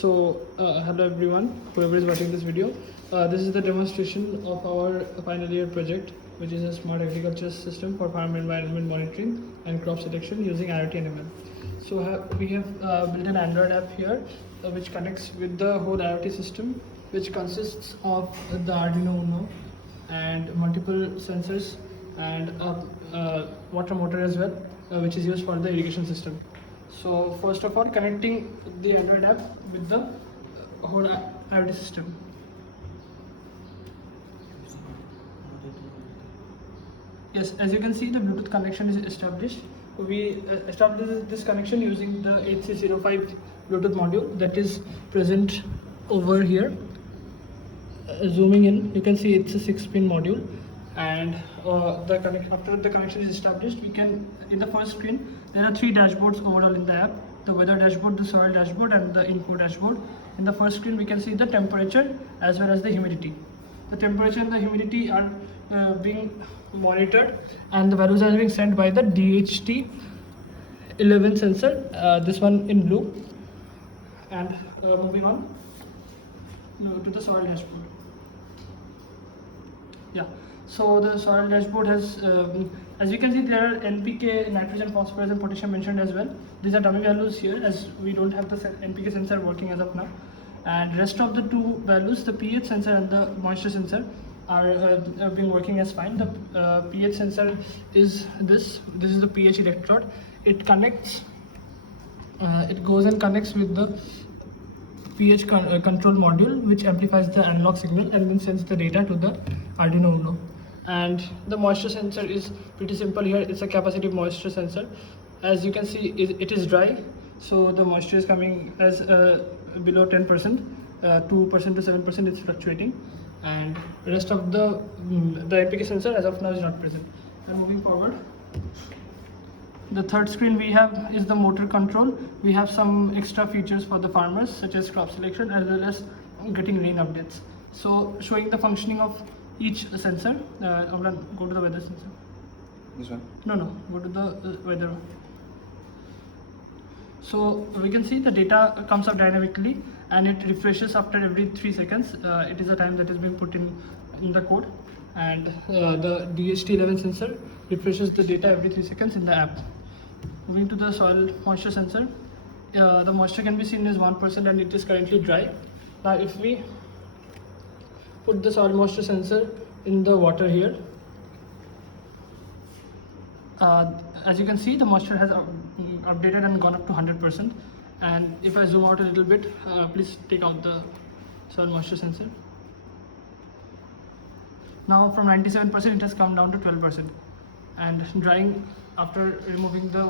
Hello everyone, whoever is watching this video. This is the demonstration of our final year project, which is a smart agriculture system for farm environment monitoring and crop selection using IoT and ML. We have built an Android app here, which connects with the whole IoT system, which consists of the Arduino Uno and multiple sensors and a water motor as well, which is used for the irrigation system. So first of all, connecting the Android app with the whole IoT system. Yes, as you can see, the Bluetooth connection is established. We established this connection using the 8305 Bluetooth module that is present over here. Zooming in, you can see it's a 6-pin module, and after the connection is established, we can, in the first screen, there are 3 dashboards overall in the app: the weather dashboard, the soil dashboard, and the info dashboard. In the first screen, we can see the temperature as well as the humidity. The temperature and the humidity are being monitored, and the values are being sent by the DHT11 sensor, this one in blue. And moving on to the soil dashboard. Yeah, so the soil dashboard has, as you can see, there are NPK, nitrogen, phosphorus, and potassium mentioned as well. These are dummy values here, as we don't have the NPK sensor working as of now. And rest of the 2 values, the pH sensor and the moisture sensor, are been working as fine. The pH sensor is this is the pH electrode. It connects, it goes and connects with the pH control module, which amplifies the analog signal and then sends the data to the Arduino Uno. And the moisture sensor is pretty simple here. It's a capacitive moisture sensor. As you can see, it is dry, so the moisture is coming as below 10%, 2% to 7%. It's fluctuating, and the rest of the NPK sensor as of now is not present. And moving forward, the third screen we have is the motor control. We have some extra features for the farmers, such as crop selection as well as getting rain updates. So showing the functioning of each sensor. Go to the weather sensor. This one? No, go to the weather one. So we can see the data comes up dynamically, and it refreshes after every 3 seconds. It is a time that is being put in the code, and the DHT11 sensor refreshes the data every 3 seconds in the app. Moving to the soil moisture sensor, the moisture can be seen as 1%, and it is currently dry. Now if we put the soil moisture sensor in the water here, as you can see, the moisture has updated and gone up to 100%. And if I zoom out a little bit, please take out the soil moisture sensor. Now from 97% it has come down to 12%, and drying after removing the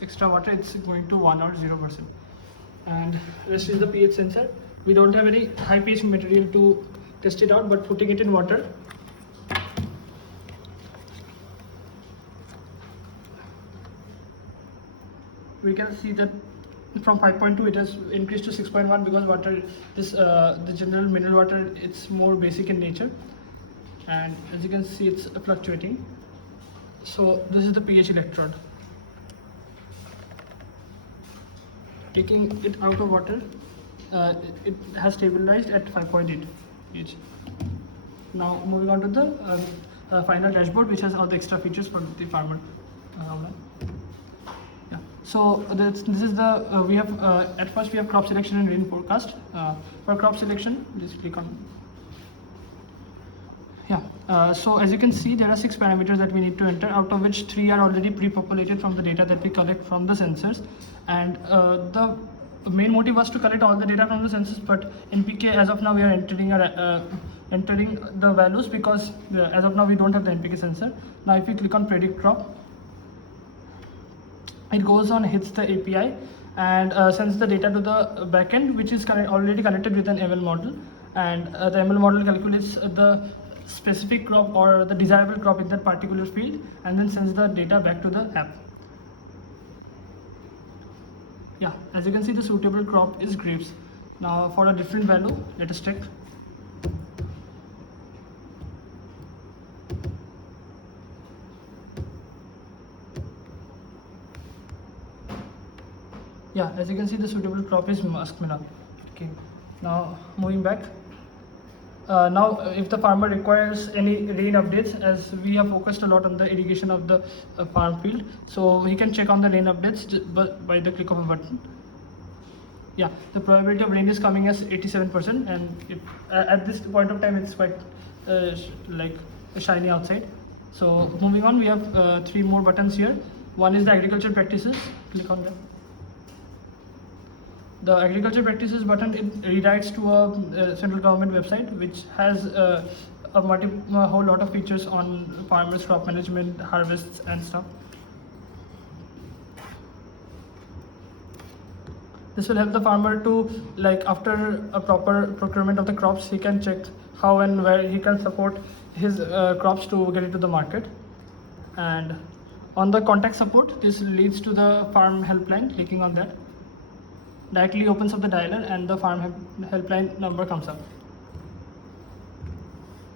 extra water, it's going to 1 or 0%. And rest is the pH sensor. We don't have any high pH material to test it out, but putting it in water, we can see that from 5.2 it has increased to 6.1, because water, the general mineral water, it's more basic in nature, and as you can see, it's fluctuating. So this is the pH electrode. Taking it out of water, it has stabilized at 5.8 pH. Now moving on to the final dashboard, which has all the extra features for the farmer. So this is the we have at first we have crop selection and rain forecast. For crop selection, just click on. So as you can see, there are 6 parameters that we need to enter, out of which 3 are already pre-populated from the data that we collect from the sensors. And the main motive was to collect all the data from the sensors, but NPK, as of now, we are entering the values, because as of now we don't have the NPK sensor. Now if you click on predict crop, it goes on, hits the API, and sends the data to the backend, which is already connected with an ML model. And the ML model calculates the specific crop or the desirable crop in that particular field, and then sends the data back to the app. Yeah, as you can see, the suitable crop is grapes. Now for a different value, let us check. Yeah, as you can see, the suitable crop is muskmelon. Okay, now moving back. Now, if the farmer requires any rain updates, as we have focused a lot on the irrigation of the farm field, so he can check on the rain updates by the click of a button. Yeah, the probability of rain is coming as 87%, and if, at this point of time it's quite like shiny outside. So moving on, we have 3 more buttons here. One is the agriculture practices. Click on that. The agriculture practices button, it redirects to a central government website which has a whole lot of features on farmers, crop management, harvests and stuff. This will help the farmer to, like, after a proper procurement of the crops, he can check how and where he can support his crops to get into the market. And on the contact support, this leads to the farm helpline. Clicking on that directly opens up the dialer and the farm helpline number comes up.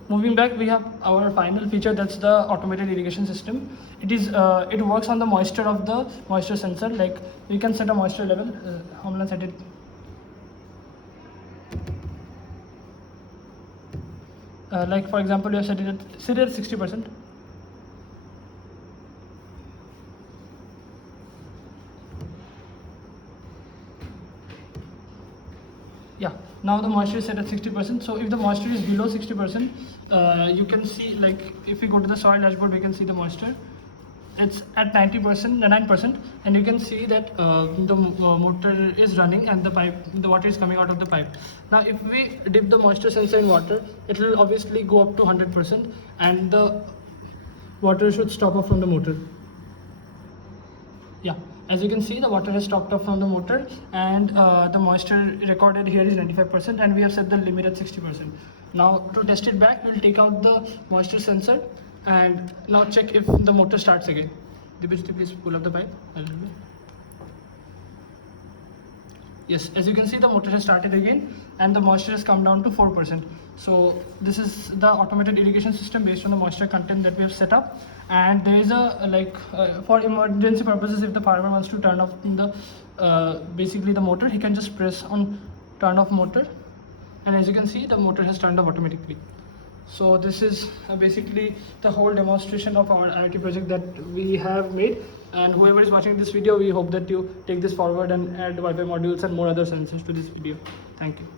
Moving back, we have our final feature, that's the automated irrigation system. It works on the moisture of the moisture sensor. Like, we can set a moisture level. I'm gonna set it. Like, for example, you have set it at 60%. Yeah, now the moisture is set at 60%. So if the moisture is below 60%, you can see, like, if we go to the soil dashboard, we can see the moisture. It's at 9%, and you can see that the motor is running and the water is coming out of the pipe. Now, if we dip the moisture sensor in water, it will obviously go up to 100%, and the water should stop off from the motor. Yeah, as you can see, the water has stopped off from the motor, and the moisture recorded here is 95%, and we have set the limit at 60%. Now, to test it back, we'll take out the moisture sensor and now check if the motor starts again. Dipishti, please pull up the pipe a little bit. Yes, as you can see, the motor has started again and the moisture has come down to 4%. So this is the automated irrigation system based on the moisture content that we have set up. And there is a for emergency purposes, if the farmer wants to turn off the basically the motor, he can just press on turn off motor, and as you can see, the motor has turned off automatically. So this is basically the whole demonstration of our IoT project that we have made, and whoever is watching this video, we hope that you take this forward and add Wi-Fi modules and more other sensors to this video. Thank you.